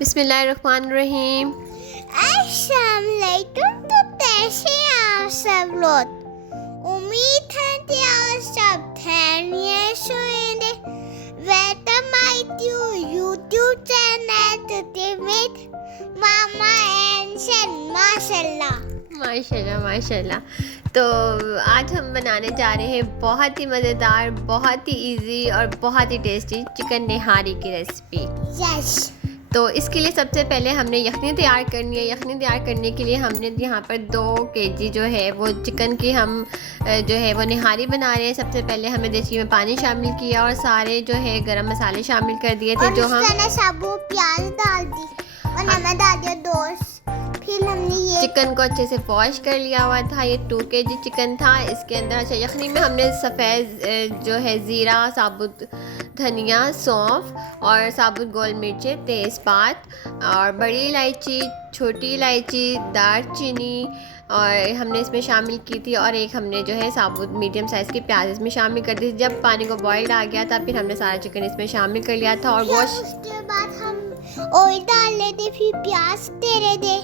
बिस्मिल्लाहिर्रहमानिर्रहीम। अस्सलाम वालेकुम। तो कैसे हैं आप सब लोग? उम्मीद है कि आप सब खैरियत से होंगे। Welcome my YouTube channel with mama and son. माशाल्लाह माशाल्लाह माशाल्लाह। तो आज हम बनाने जा रहे हैं बहुत ही मज़ेदार, बहुत ही इजी और बहुत ही टेस्टी चिकन निहारी की रेसिपी। यस। तो इसके लिए सबसे पहले हमने यखनी तैयार करनी है। यखनी तैयार करने के लिए हमने यहाँ पर 2 केजी जो है वो चिकन की हम जो है वो निहारी बना रहे हैं। सबसे पहले हमने देसी में पानी शामिल किया और सारे जो है गरम मसाले शामिल कर दिए थे। जो हम साबुत प्याज डाल दी और नमक डाल दिया दोस्त। फिर हमने ये चिकन को अच्छे से वॉश कर लिया हुआ था। ये 2 केजी चिकन था। इसके अंदर अच्छा यखनी में हमने सफ़ेद जो है ज़ीरा, साबुत धनिया, सौंफ और साबुत गोल मिर्चें, तेज़पात और बड़ी इलायची, छोटी इलायची, दालचीनी और हमने इसमें शामिल की थी। और एक हमने जो है साबुत मीडियम साइज़ की प्याज इसमें शामिल कर दी। जब पानी को बॉइल्ड आ गया था फिर हमने सारा चिकन इसमें शामिल कर लिया था। और गोश्त उसके बाद हम ऑयल डाल लेते, फिर प्याज तेरे दे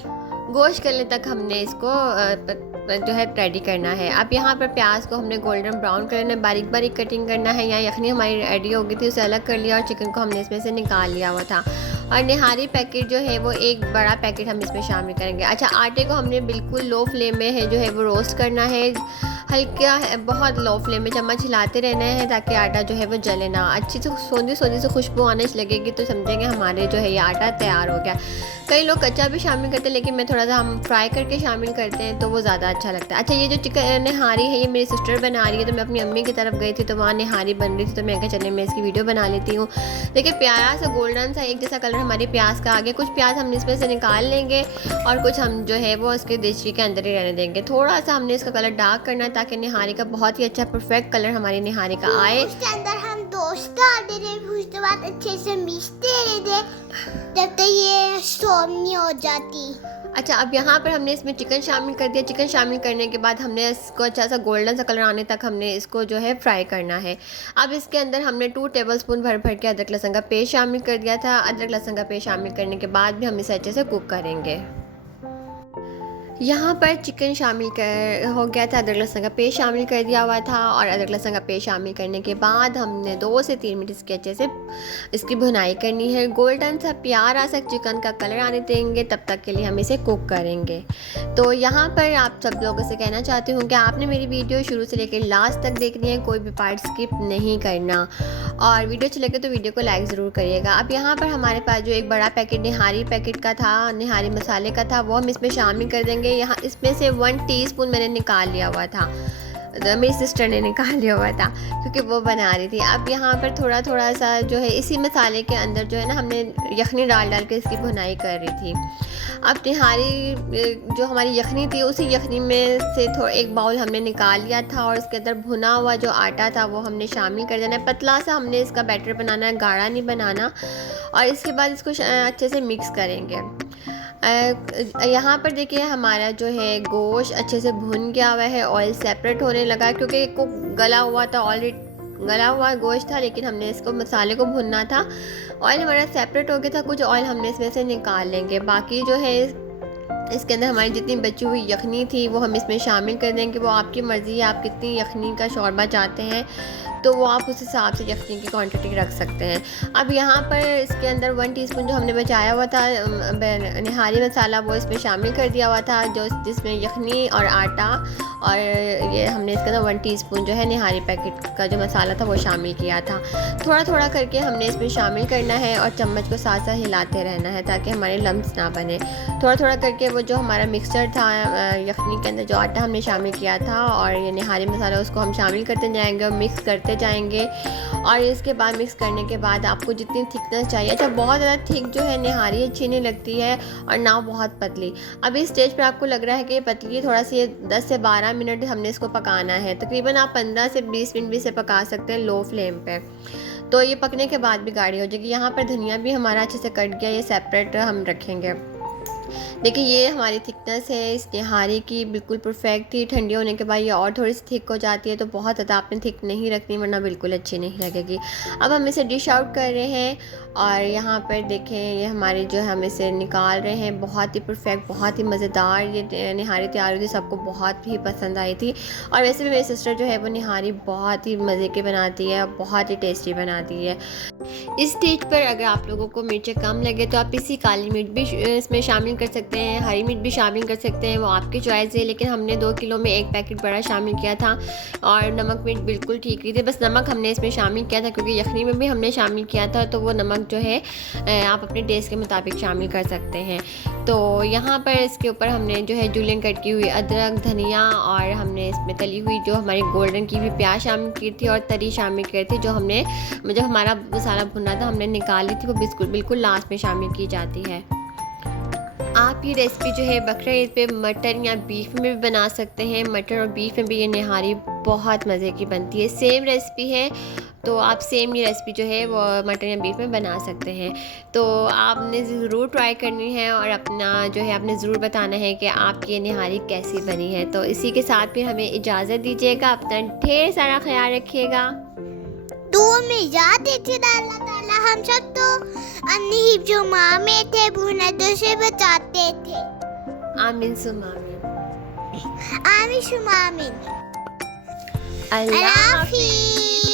गोश्त करने तक हमने इसको जो है रेडी करना है। अब यहाँ पर प्याज को हमने गोल्डन ब्राउन करना है, बारीक बारीक कटिंग करना है। यहाँ यखनी हमारी रेडी हो गई थी, उसे अलग कर लिया और चिकन को हमने इसमें से निकाल लिया हुआ था। और निहारी पैकेट जो है वो एक बड़ा पैकेट हम इसमें शामिल करेंगे। अच्छा, आटे को हमने बिल्कुल लो फ्लेम में है जो है वो रोस्ट करना है। हल्का बहुत लो फ्लेम में चम्मच हिलाते रहना है ताकि आटा जो है वो जले ना। अच्छी से सोंधी सोंधी से खुशबू आने लगेगी तो समझेंगे हमारे जो है ये आटा तैयार हो गया। कई लोग कच्चा भी शामिल करते हैं लेकिन मैं थोड़ा सा हम फ्राई करके शामिल करते हैं तो वो ज़्यादा अच्छा लगता है। अच्छा, ये जो चिकन निहारी है ये मेरी सिस्टर बना रही है, तो मैं अपनी अम्मी की तरफ गई थी तो वहाँ निहारी बन रही थी, तो मैं कहा चले मैं इसकी वीडियो बना लेती हूँ। देखिए प्यारा सा गोल्डन सा एक जैसा कलर हमारे प्याज का आ गया। कुछ प्याज हम इसमें से निकाल लेंगे और कुछ हम जो है वो उसके देशी के अंदर ही रहने देंगे। थोड़ा सा हमने इसका कलर डार्क करना है ताकि निहारी का बहुत ही अच्छा परफेक्ट कलर हमारी निहारी का आए। उसके अंदर हम दोस्त डाल दे रहे, उसके बाद अच्छे से मिक्स दे रहे जब तक ये सॉफ्ट नहीं हो जाती। अच्छा, अब यहाँ पर हमने इसमें चिकन शामिल कर दिया। चिकन शामिल करने के बाद हमने इसको अच्छा सा गोल्डन सा कलर आने तक हमने इसको जो है फ्राई करना है। अब इसके अंदर हमने 2 टेबलस्पून भर भर के अदरक लहसुन का पेस्ट शामिल कर दिया था। अदरक लहसुन का पेस्ट शामिल करने के बाद भी हम इसे अच्छे से कुक करेंगे। यहाँ पर चिकन शामिल कर हो गया था, अदरक लहसुन का पेस्ट शामिल कर दिया हुआ था। और अदरक लहसुन का पेस्ट शामिल करने के बाद हमने 2 से 3 मिनट इसके अच्छे से इसकी भुनाई करनी है। गोल्डन सा प्यारा सा चिकन का कलर आने देंगे, तब तक के लिए हम इसे कुक करेंगे। तो यहाँ पर आप सब लोगों से कहना चाहती हूँ कि आपने मेरी वीडियो शुरू से लेकर लास्ट तक देखनी है, कोई भी पार्ट स्किप नहीं करना। और वीडियो अच्छी लगे तो वीडियो को लाइक ज़रूर करिएगा। अब यहाँ पर हमारे पास जो एक बड़ा पैकेट निहारी पैकेट का था, निहारी मसाले का था, वो हम इसमें शामिल कर देंगे। यहाँ इसमें से 1 टीस्पून मैंने निकाल लिया हुआ था, मेरी सिस्टर ने निकाल लिया हुआ था क्योंकि वो बना रही थी। अब यहाँ पर थोड़ा थोड़ा सा जो है इसी मसाले के अंदर जो है ना हमने यखनी डाल डाल के इसकी भुनाई कर रही थी। अब निहारी जो हमारी यखनी थी उसी यखनी में से थोड़ा एक बाउल हमने निकाल लिया था और उसके अंदर भुना हुआ जो आटा था वो हमने शामिल कर देना है। पतला सा हमने इसका बैटर बनाना है, गाढ़ा नहीं बनाना। और इसके बाद इसको अच्छे से मिक्स करेंगे। यहाँ पर देखिए हमारा जो है गोश्त अच्छे से भुन गया हुआ है, ऑयल सेपरेट होने लगा क्योंकि को गला हुआ था, ऑलरेडी गला हुआ गोश्त था लेकिन हमने इसको मसाले को भुनना था। ऑयल हमारा सेपरेट हो गया था, कुछ ऑयल हमने इसमें से निकाल लेंगे। बाकी जो है इसके अंदर हमारी जितनी बची हुई यखनी थी वो हम इसमें शामिल कर देंगे। वो आपकी मर्ज़ी है, आप कितनी यखनी का शोरबा चाहते हैं तो वो आप उस हिसाब से यखनी की क्वांटिटी रख सकते हैं। अब यहाँ पर इसके अंदर 1 टीस्पून जो हमने बचाया हुआ था निहारी मसाला वो इसमें शामिल कर दिया हुआ था, जो जिसमें यखनी और आटा और ये हमने इसके अंदर 1 टीस्पून जो है निहारी पैकेट का जो मसाला था वो शामिल किया था। थोड़ा थोड़ा करके हमने इसमें शामिल करना है और चम्मच को साथ साथ हिलाते रहना है ताकि हमारे लम्स ना बने। थोड़ा थोड़ा करके वो जो हमारा मिक्सचर था यखनी के अंदर जो आटा हमने शामिल किया था और ये निहारी मसाला उसको हम शामिल करते जाएंगे और मिक्स करते जाएंगे। और इसके बाद मिक्स करने के बाद आपको जितनी थिकनेस चाहिए, अच्छा बहुत ज़्यादा थिक जो है निहारी अच्छी नहीं लगती है और ना बहुत पतली। अब इस स्टेज पर आपको लग रहा है कि पतली थोड़ा सी 10 से 12 मिनट हमने इसको पकाना है। तकरीबन आप 15 से 20 मिनट भी इसे पका सकते हैं लो फ्लेम पे, तो ये पकने के बाद भी गाढ़ी हो जाएगी। यहाँ पर धनिया भी हमारा अच्छे से कट गया, ये सेपरेट हम रखेंगे। देखिए ये हमारी थिकनेस है इस निहारी की, बिल्कुल परफेक्ट थी। ठंडी होने के बाद ये और थोड़ी सी थिक हो जाती है, तो बहुत ज़्यादा आपने थिक नहीं रखनी वरना बिल्कुल अच्छी नहीं लगेगी। अब हम इसे डिश आउट कर रहे हैं और यहाँ पर देखें ये हमारे जो है हम इसे निकाल रहे हैं। बहुत ही परफेक्ट, बहुत ही मज़ेदार ये निहारी तैयार हुई थी, सबको बहुत ही पसंद आई थी। और वैसे भी मेरी सिस्टर जो है वो निहारी बहुत ही मज़े की बनाती है, बहुत ही टेस्टी बनाती है। इस स्टेज पर अगर आप लोगों को मिर्चें कम लगे तो आप इसी काली मिर्च भी इसमें शामिल कर सकते हैं, हरी मिर्च भी शामिल कर सकते हैं, वो आपकी चॉइस है। लेकिन हमने 2 किलो में 1 पैकेट बड़ा शामिल किया था और नमक मिर्च बिल्कुल ठीक रही थी। बस नमक हमने इसमें शामिल किया था क्योंकि यखनी में भी हमने शामिल किया था, तो वो नमक जो है आप अपने टेस्ट के मुताबिक शामिल कर सकते हैं। तो यहाँ पर इसके ऊपर हमने जो है जूलियन कट की हुई अदरक, धनिया और हमने इसमें तली हुई जो हमारी गोल्डन की हुई प्याज शामिल की थी और तरी शामिल की थी, जो हमने जब हमारा मसाला भुना था हमने निकाली थी, वो बिल्कुल लास्ट में शामिल की जाती है। आप ये रेसिपी जो है बकरा ईद पे मटन या बीफ में भी बना सकते हैं। मटन और बीफ में भी ये निहारी बहुत मज़े की बनती है। सेम रेसिपी है, तो आप सेम ये रेसिपी जो है वो मटन या बीफ में बना सकते हैं। तो आपने ज़रूर ट्राई करनी है और अपना जो है आपने ज़रूर बताना है कि आपकी ये निहारी कैसी बनी है। तो इसी के साथ फिर हमें इजाज़त दीजिएगा। अपना ढेर सारा ख्याल रखिएगा। दुआ में याद दीजिए अल्लाह ताला हम सब तो अन्नी जो माँ में थे भुनदों से बचाते थे। आमीन सुमा आमीन। आमीन शुमा आमीन। अल्लाह अल्लाह हाफ़िज़। हाफिज़।